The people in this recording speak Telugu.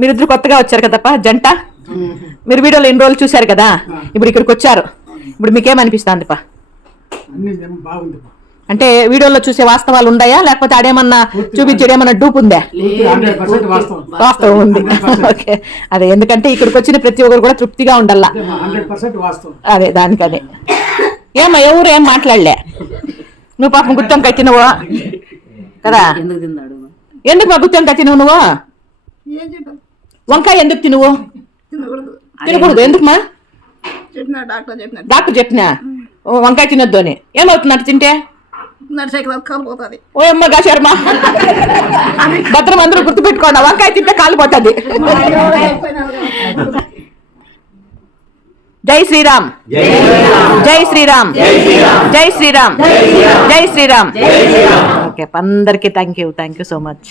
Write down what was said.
మీరిద్దరు కొత్తగా వచ్చారు కదప్ప జంట. మీరు వీడియోలో ఎన్ని రోజులు చూశారు కదా, ఇప్పుడు ఇక్కడికి వచ్చారు. ఇప్పుడు మీకేమనిపిస్తుంది పా? అంటే వీడియోలో చూసే వాస్తవాలు ఉన్నాయా, లేకపోతే ఆడేమన్నా చూపించేదేమన్నా డూప్ ఉందా? వాస్తవం ఉంది. ఓకే, అదే ఎందుకంటే ఇక్కడికి వచ్చిన ప్రతి ఒక్కరు కూడా తృప్తిగా ఉండాల. అదే దానికదే. ఏమో ఎవరు ఏం మాట్లాడలే. నువ్వు పాపం గుత్తొంకాయ తినవా కదా? ఎందుకు మా గుత్తొంకాయ తినవు నువ్వు? వంకాయ ఎందుకు తినవు? తినకూడదు. ఎందుకు మా? డాక్టర్ చెప్పినా వంకాయ తినొద్దు అని. ఏమవుతున్నట్టు తింటే? ఓ అమ్మ గాశర్మ, భద్రం అందరూ గుర్తుపెట్టుకోండి, వంకాయ తింటే కాలిపోతుంది. జై శ్రీరామ్, జై శ్రీరామ్, జై శ్రీరామ్, జై శ్రీరామ్. ఓకే, అందరికీ థ్యాంక్ యూ సో మచ్.